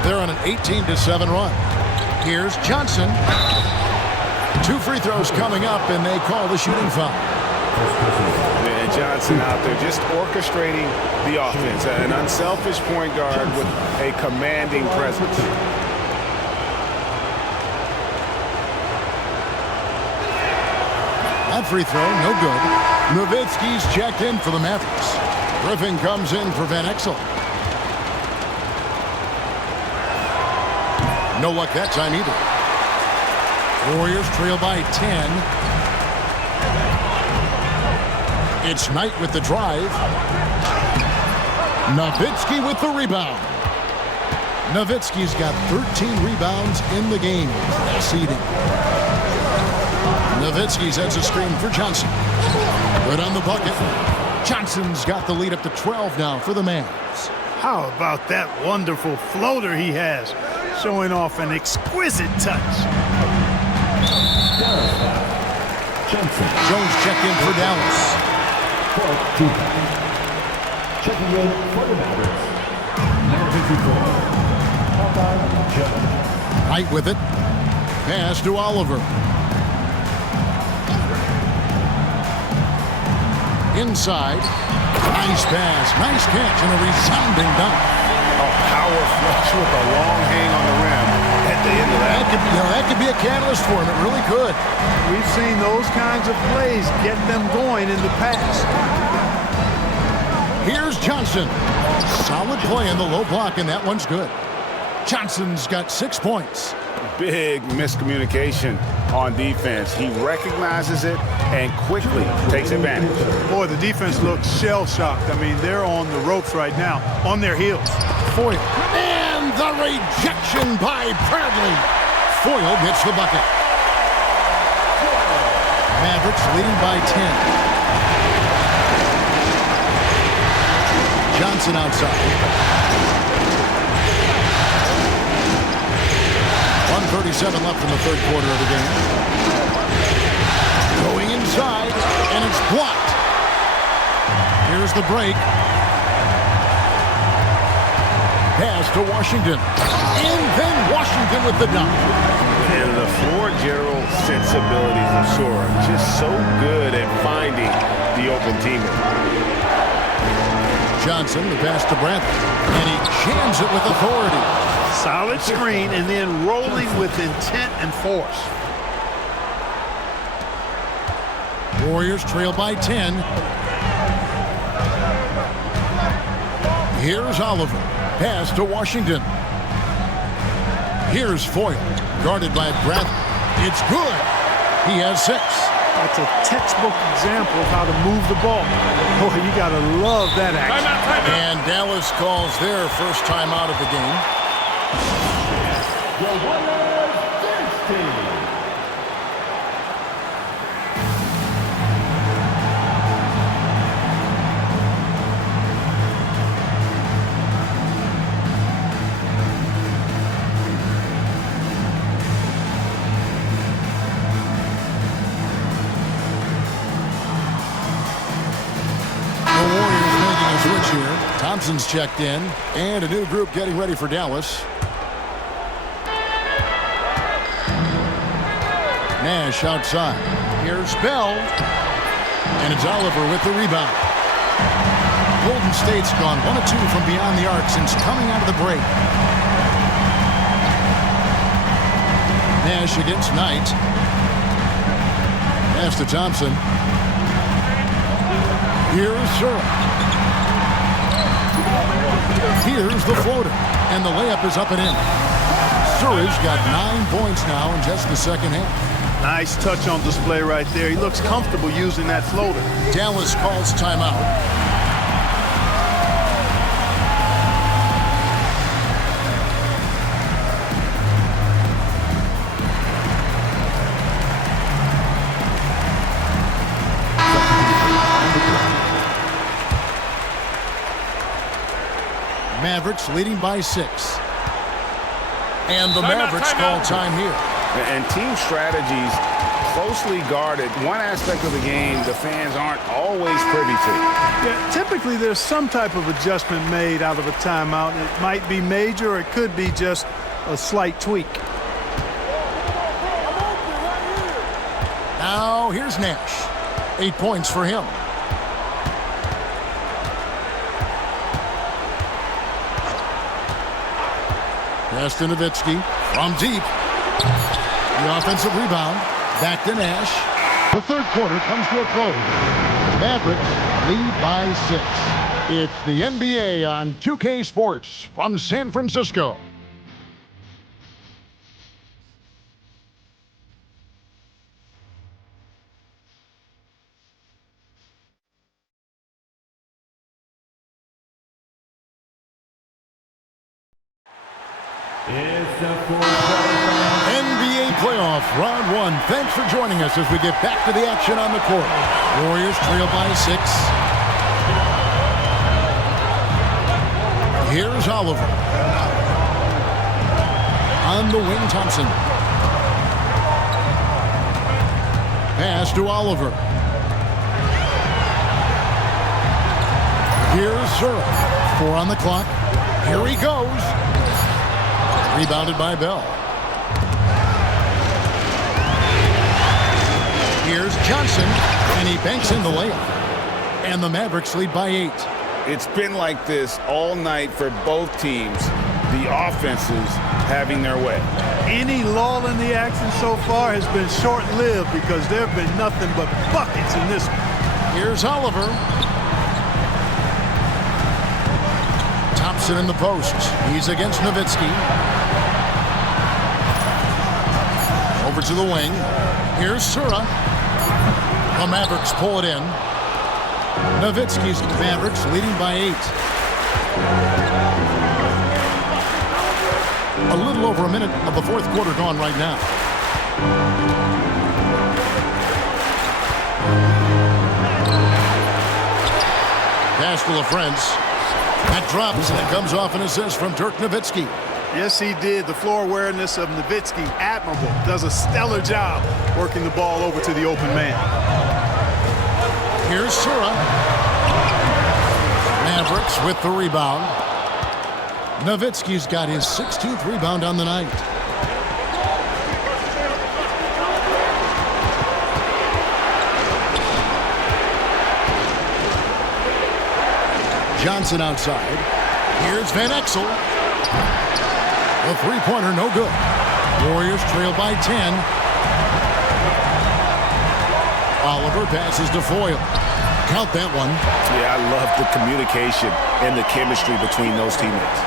They're on an 18-7 run. Here's Johnson. 2 free throws coming up, and they call the shooting foul. And Johnson out there just orchestrating the offense. An unselfish point guard with a commanding presence. That free throw, no good. Nowitzki's checked in for the Mavericks. Griffin comes in for Van Exel. No luck that time either. Warriors trail by 10. It's Knight with the drive. Nowitzki with the rebound. Nowitzki's got 13 rebounds in the game this evening. Nowitzki sets a screen for Johnson. Good on the bucket. Johnson's got the lead up to 12 now for the Mavs. How about that wonderful floater he has, showing off an exquisite touch. Jones checked in for Dallas. Checking in for the Mavericks. Number 54. Knight with it. Pass to Oliver. Inside. Nice pass. Nice catch and a resounding dunk. A power flush with a long hang on the rim at the end of that. That could be a catalyst for him. It really could. We've seen those kinds of plays get them going in the past. Here's Johnson. Solid play in the low block, and that one's good. Johnson's got 6 points. Big miscommunication on defense. He recognizes it and quickly takes advantage. Boy, the defense looks shell-shocked. I mean, they're on the ropes right now, on their heels. Foyle. And the rejection by Bradley. Foyle gets the bucket. Mavericks leading by 10. Johnson outside. 1:37 left in the third quarter of the game. Going inside, and it's blocked. Here's the break. Pass to Washington. And then Washington with the dunk. And the floor general sensibilities of Sora, just so good at finding the open teammate. Johnson, the pass to Bradley, and he jams it with authority. Solid screen and then rolling with intent and force. Warriors trail by 10. Here's Oliver. Pass to Washington. Here's Foyle. Guarded by Bradley. It's good. He has 6. That's a textbook example of how to move the ball. Boy, you got to love that action. And Dallas calls their first time out of the game. The Warriors dance team. Thompson's checked in, and a new group getting ready for Dallas. Nash outside. Here's Bell, and it's Oliver with the rebound. Golden State's gone 1 of 2 from beyond the arc since coming out of the break. Nash against Knight. Pass to Thompson. Here's Sura. Here's the floater, and the layup is up and in. Sura's got 9 points now in just the second half. Nice touch on display right there. He looks comfortable using that floater. Dallas calls timeout. Mavericks leading by 6. And the Mavericks call time here. And team strategies closely guarded. One aspect of the game the fans aren't always privy to. Yeah, typically there's some type of adjustment made out of a timeout. It might be major or it could be just a slight tweak. Now here's Nash. 8 points for him. Pass to Nowitzki from deep. The offensive rebound. Back to Nash. The third quarter comes to a close. Mavericks lead by 6. It's the NBA on 2K Sports from San Francisco. It's the fourth NBA playoff round 1. Thanks for joining us as we get back to the action on the court. Warriors trail by 6. Here's Oliver. On the wing, Thompson. Pass to Oliver. Here's Sura. 4 on the clock. Here he goes. Rebounded by Bell. Here's Johnson, and he banks in the layup. And the Mavericks lead by 8. It's been like this all night for both teams. The offenses having their way. Any lull in the action so far has been short-lived because there have been nothing but buckets in this one. Here's Oliver. Thompson in the post. He's against Nowitzki. Over to the wing. Here's Sura. The Mavericks pull it in. Nowitzki's Mavericks leading by 8. A little over a minute of the fourth quarter gone right now. Pass to LaFrance. That drops, and it comes off an assist from Dirk Nowitzki. Yes, he did. The floor awareness of Nowitzki, admirable. Does a stellar job working the ball over to the open man. Here's Sura. Mavericks with the rebound. Nowitzki's got his 16th rebound on the night. Johnson outside. Here's Van Exel. The three-pointer, no good. Warriors trail by 10. Oliver passes to Foyle. Count that one. Yeah, I love the communication and the chemistry between those teammates.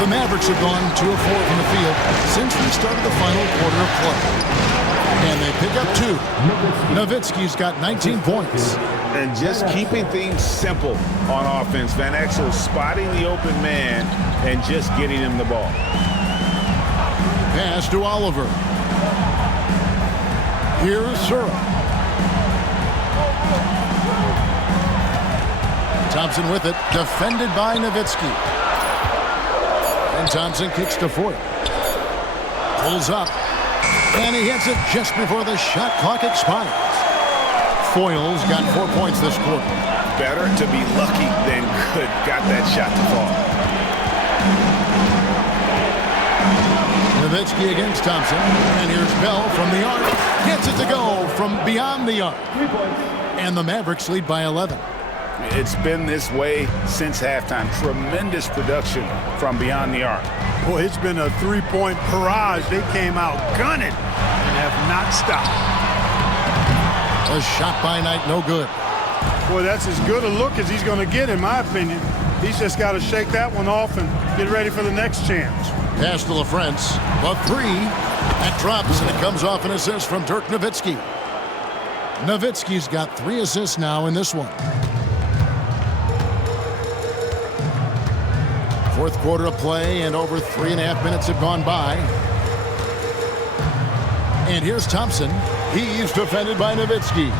The Mavericks have gone 2 of 4 from the field since we started the final quarter of play. And they pick up 2. Nowitzki's got 19 points. And just keeping things simple on offense. Van Exel spotting the open man and just getting him the ball. Pass to Oliver. Here's Sura. Thompson with it, defended by Nowitzki. And Thompson kicks to Foyle. Pulls up, and he hits it just before the shot clock expires. Foyle's got 4 points this quarter. Better to be lucky than good. Got that shot to fall. Nowitzki against Thompson. And here's Bell from the arc. Gets it to go from beyond the arc. And the Mavericks lead by 11. It's been this way since halftime. Tremendous production from beyond the arc. Boy, it's been a three-point barrage. They came out gunning and have not stopped. A shot by Knight, no good. Boy, that's as good a look as he's going to get, in my opinion. He's just got to shake that one off and get ready for the next chance. Pass to LaFrance. The 3. That drops, and it comes off an assist from Dirk Nowitzki. Nowitzki's got 3 assists now in this one. Fourth quarter of play, and over 3.5 minutes have gone by. And here's Thompson. He's defended by Nowitzki.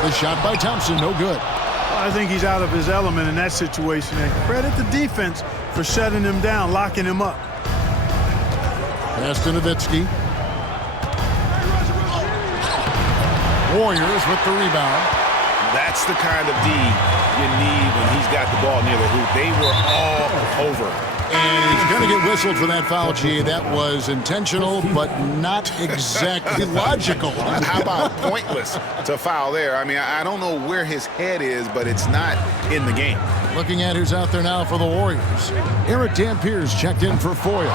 The shot by Thompson, no good. I think he's out of his element in that situation. And credit the defense for shutting him down, locking him up. Pass to Nowitzki. Warriors with the rebound. That's the kind of D you need when he's got the ball near the hoop. They were all over. And he's going to get whistled for that foul, G. That was intentional, but not exactly logical. How about pointless to foul there? I mean, I don't know where his head is, but it's not in the game. Looking at who's out there now for the Warriors. Eric Dampier's checked in for Foyle.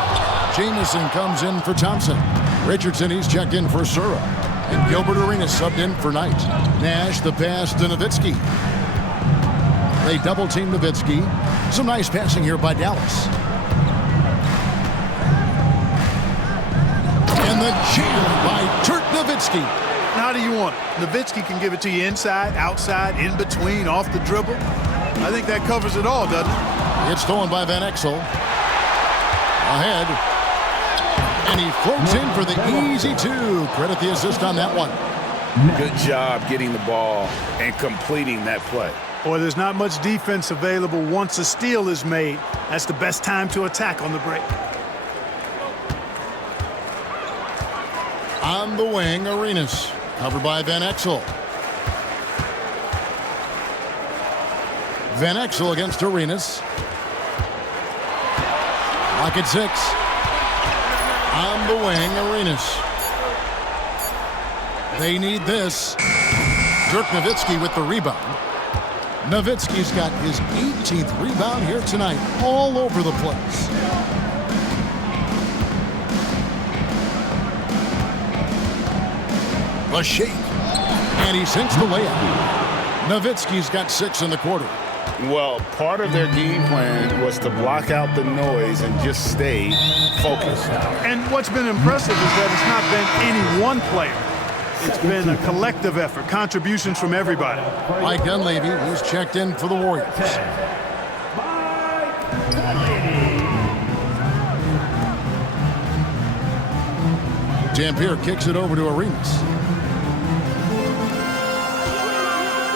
Jamison comes in for Thompson. Richardson, he's checked in for Sura. And Gilbert Arenas subbed in for Knight. Nash, the pass to Nowitzki. They double-team Nowitzki. Some nice passing here by Dallas. And the jam by Dirk Nowitzki. How do you want it? Nowitzki can give it to you inside, outside, in between, off the dribble. I think that covers it all, doesn't it? It's stolen by Van Exel. Ahead. And he floats in for the easy 2. Credit the assist on that one. Good job getting the ball and completing that play. Boy, there's not much defense available once a steal is made. That's the best time to attack on the break. On the wing, Arenas. Covered by Van Exel. Van Exel against Arenas. Lock at 6. On the wing, Arenas. They need this. Dirk Nowitzki with the rebound. Nowitzki's got his 18th rebound here tonight, all over the place. A shake, and he sinks the layup. Nowitzki's got 6 in the quarter. Well, part of their game plan was to block out the noise and just stay focused. And what's been impressive is that it's not been any one player. It's been a collective effort, contributions from everybody. Mike Dunleavy, who's checked in for the Warriors. Dampier kicks it over to Arenas.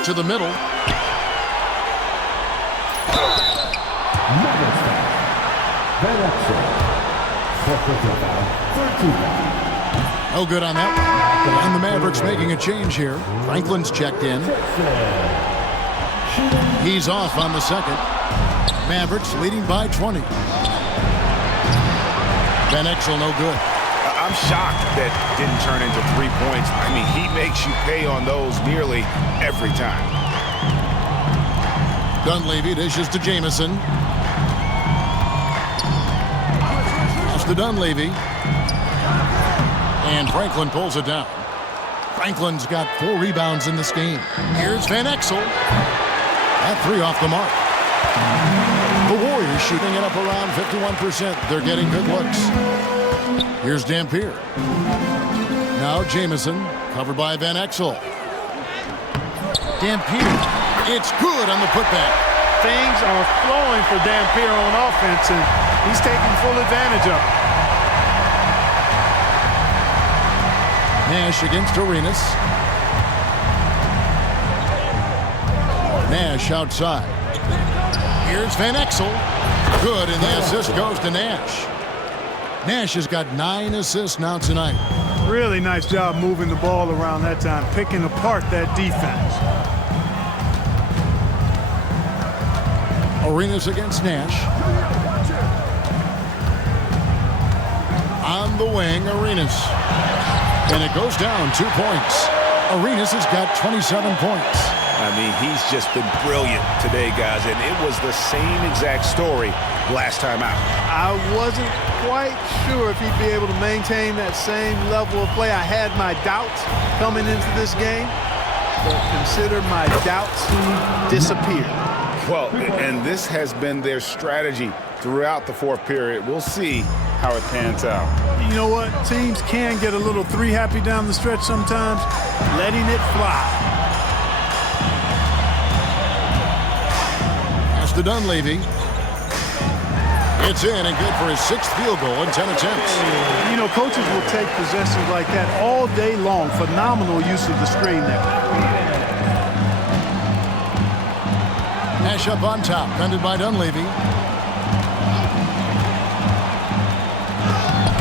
To the middle. No good on that one. And the Mavericks making a change here. Franklin's checked in. He's off on the second. Mavericks leading by 20. Van Exel no good. I'm shocked that didn't turn into 3 points. I mean, he makes you pay on those nearly every time. Dunleavy dishes to Jamison. Pass to Dunleavy. And Franklin pulls it down. Franklin's got 4 rebounds in this game. Here's Van Exel. That 3 off the mark. The Warriors shooting it up around 51%. They're getting good looks. Here's Dampier. Now Jamison, covered by Van Exel. Dampier, it's good on the putback. Things are flowing for Dampier on offense, and he's taking full advantage of it. Nash against Arenas. Nash outside. Here's Van Exel. Good, and the assist goes to Nash. Nash has got 9 assists now tonight. Really nice job moving the ball around that time, picking apart that defense. Arenas against Nash. On the wing, Arenas. And it goes down 2 points. Arenas has got 27 points. I mean, he's just been brilliant today, guys, and it was the same exact story last time out. I wasn't quite sure if he'd be able to maintain that same level of play. I had my doubts coming into this game, but consider my doubts disappeared. Well, and this has been their strategy throughout the fourth period. We'll see how it pans out. You know what? Teams can get a little 3 happy down the stretch sometimes, letting it fly. To Dunleavy. It's in and good for his 6th field goal in 10 attempts. You know, coaches will take possessions like that all day long. Phenomenal use of the screen there. Nash up on top, defended by Dunleavy.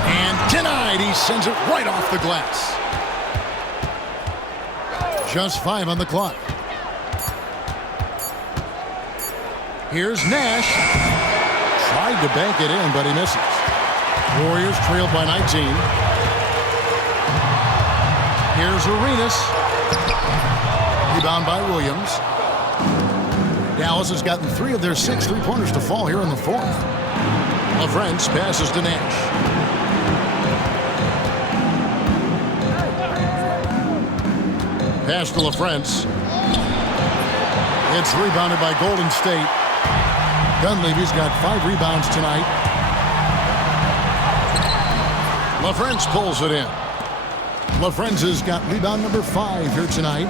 And denied. He sends it right off the glass. Just 5 on the clock. Here's Nash. Tried to bank it in, but he misses. Warriors trailed by 19. Here's Arenas. Rebound by Williams. Dallas has gotten 3 of their 6 3-pointers to fall here in the 4th. LaFrentz passes to Nash. Pass to LaFrentz. It's rebounded by Golden State. Dunleavy's got 5 rebounds tonight. LaFrentz pulls it in. LaFrentz has got rebound number 5 here tonight.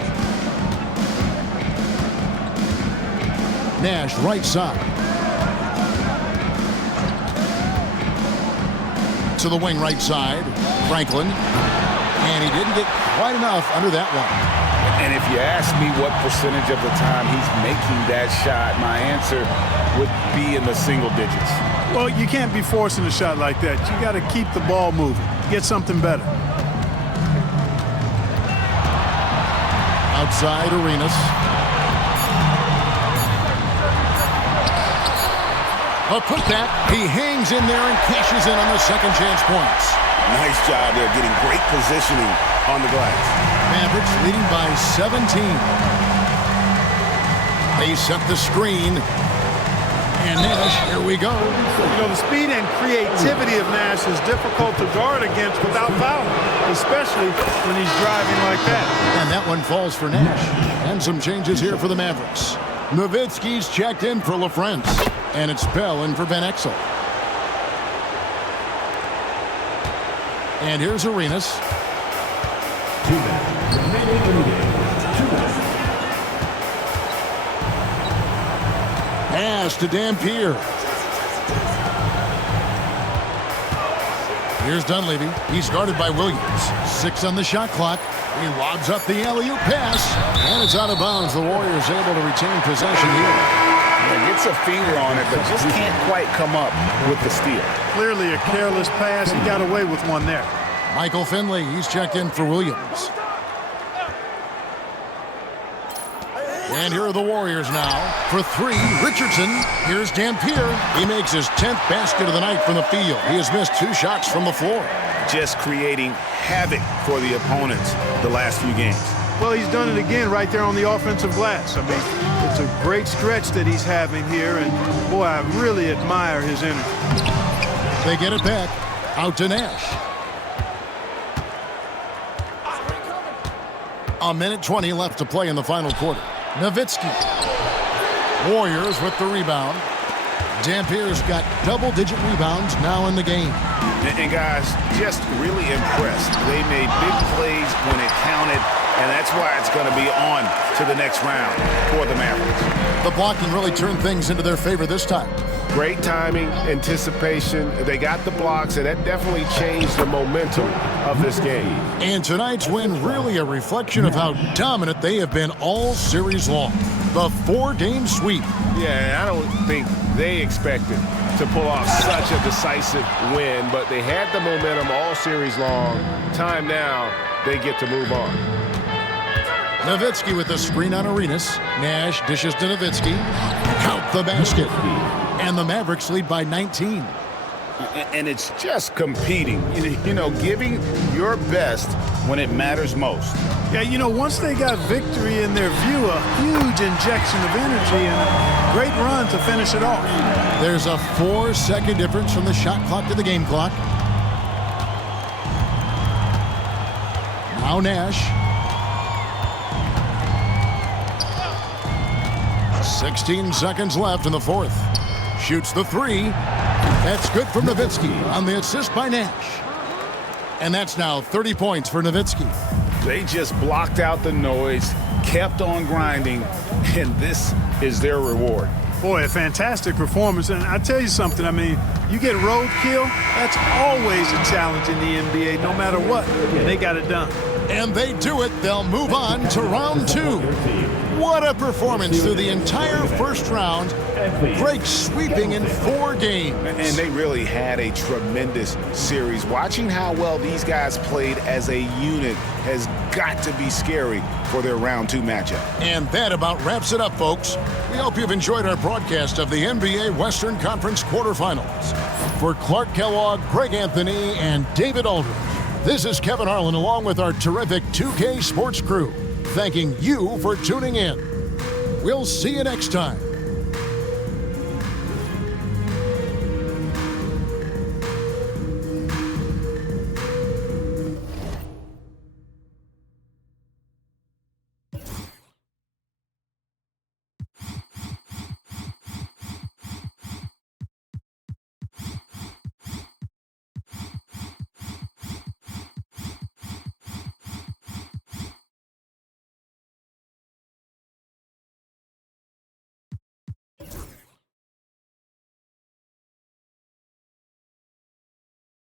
Nash right side. To the wing right side. Franklin. And he didn't get quite enough under that one. And if you ask me what percentage of the time he's making that shot, my answer would be in the single digits. Well, you can't be forcing a shot like that. You got to keep the ball moving. Get something better. Outside Arenas. A putback. He hangs in there and cashes in on the second chance points. Nice job there, getting great positioning on the glass. Mavericks leading by 17. They set the screen. And Nash, here we go. You know, the speed and creativity of Nash is difficult to guard against without fouling, especially when he's driving like that. And that one falls for Nash. And some changes here for the Mavericks. Nowitzki's checked in for LaFrentz. And it's Bell in for Van Exel. And here's Arenas. Pass to Dampier. Here's Dunleavy. He's guarded by Williams. 6 on the shot clock. He lobs up the alley-oop pass, and it's out of bounds. The Warriors able to retain possession here. Yeah, gets a finger on it, but just can't quite come up with the steal. Clearly a careless pass. He got away with one there. Michael Finley, he's checked in for Williams. And here are the Warriors now. For 3, Richardson. Here's Dampier. He makes his 10th basket of the night from the field. He has missed 2 shots from the floor. Just creating havoc for the opponents the last few games. Well, he's done it again right there on the offensive glass. I mean, it's a great stretch that he's having here, and boy, I really admire his energy. They get it back. Out to Nash. A minute 20 left to play in the final quarter. Nowitzki. Warriors with the rebound. Dampier's got double-digit rebounds now in the game. And guys, just really impressed. They made big plays when it counted, and that's why it's going to be on to the next round for the Mavericks. The blocking really turned things into their favor this time. Great timing, anticipation. They got the blocks, and that definitely changed the momentum of this game. And tonight's win really a reflection of how dominant they have been all series long. The 4-game sweep. Yeah, I don't think they expected to pull off such a decisive win, but they had the momentum all series long. Time now, they get to move on. Nowitzki with the screen on Arenas. Nash dishes to Nowitzki. Count the basket. And the Mavericks lead by 19. And it's just competing, you know, giving your best when it matters most. Yeah, you know, once they got victory in their view, a huge injection of energy and a great run to finish it off. There's a 4-second difference from the shot clock to the game clock. Now Nash. 16 seconds left in the fourth. Shoots the 3. That's good from Nowitzki on the assist by Nash. And that's now 30 points for Nowitzki. They just blocked out the noise, kept on grinding, and this is their reward. Boy, a fantastic performance. And I tell you something, I mean, you get roadkill, that's always a challenge in the NBA, no matter what. They got it done. And they do it. They'll move on to round 2. What a performance through the entire first round. Breaks sweeping in 4 games. And they really had a tremendous series. Watching how well these guys played as a unit has got to be scary for their round 2 matchup. And that about wraps it up, folks. We hope you've enjoyed our broadcast of the NBA Western Conference quarterfinals. For Clark Kellogg, Greg Anthony, and David Aldridge, this is Kevin Harlan along with our terrific 2K Sports crew, thanking you for tuning in. We'll see you next time.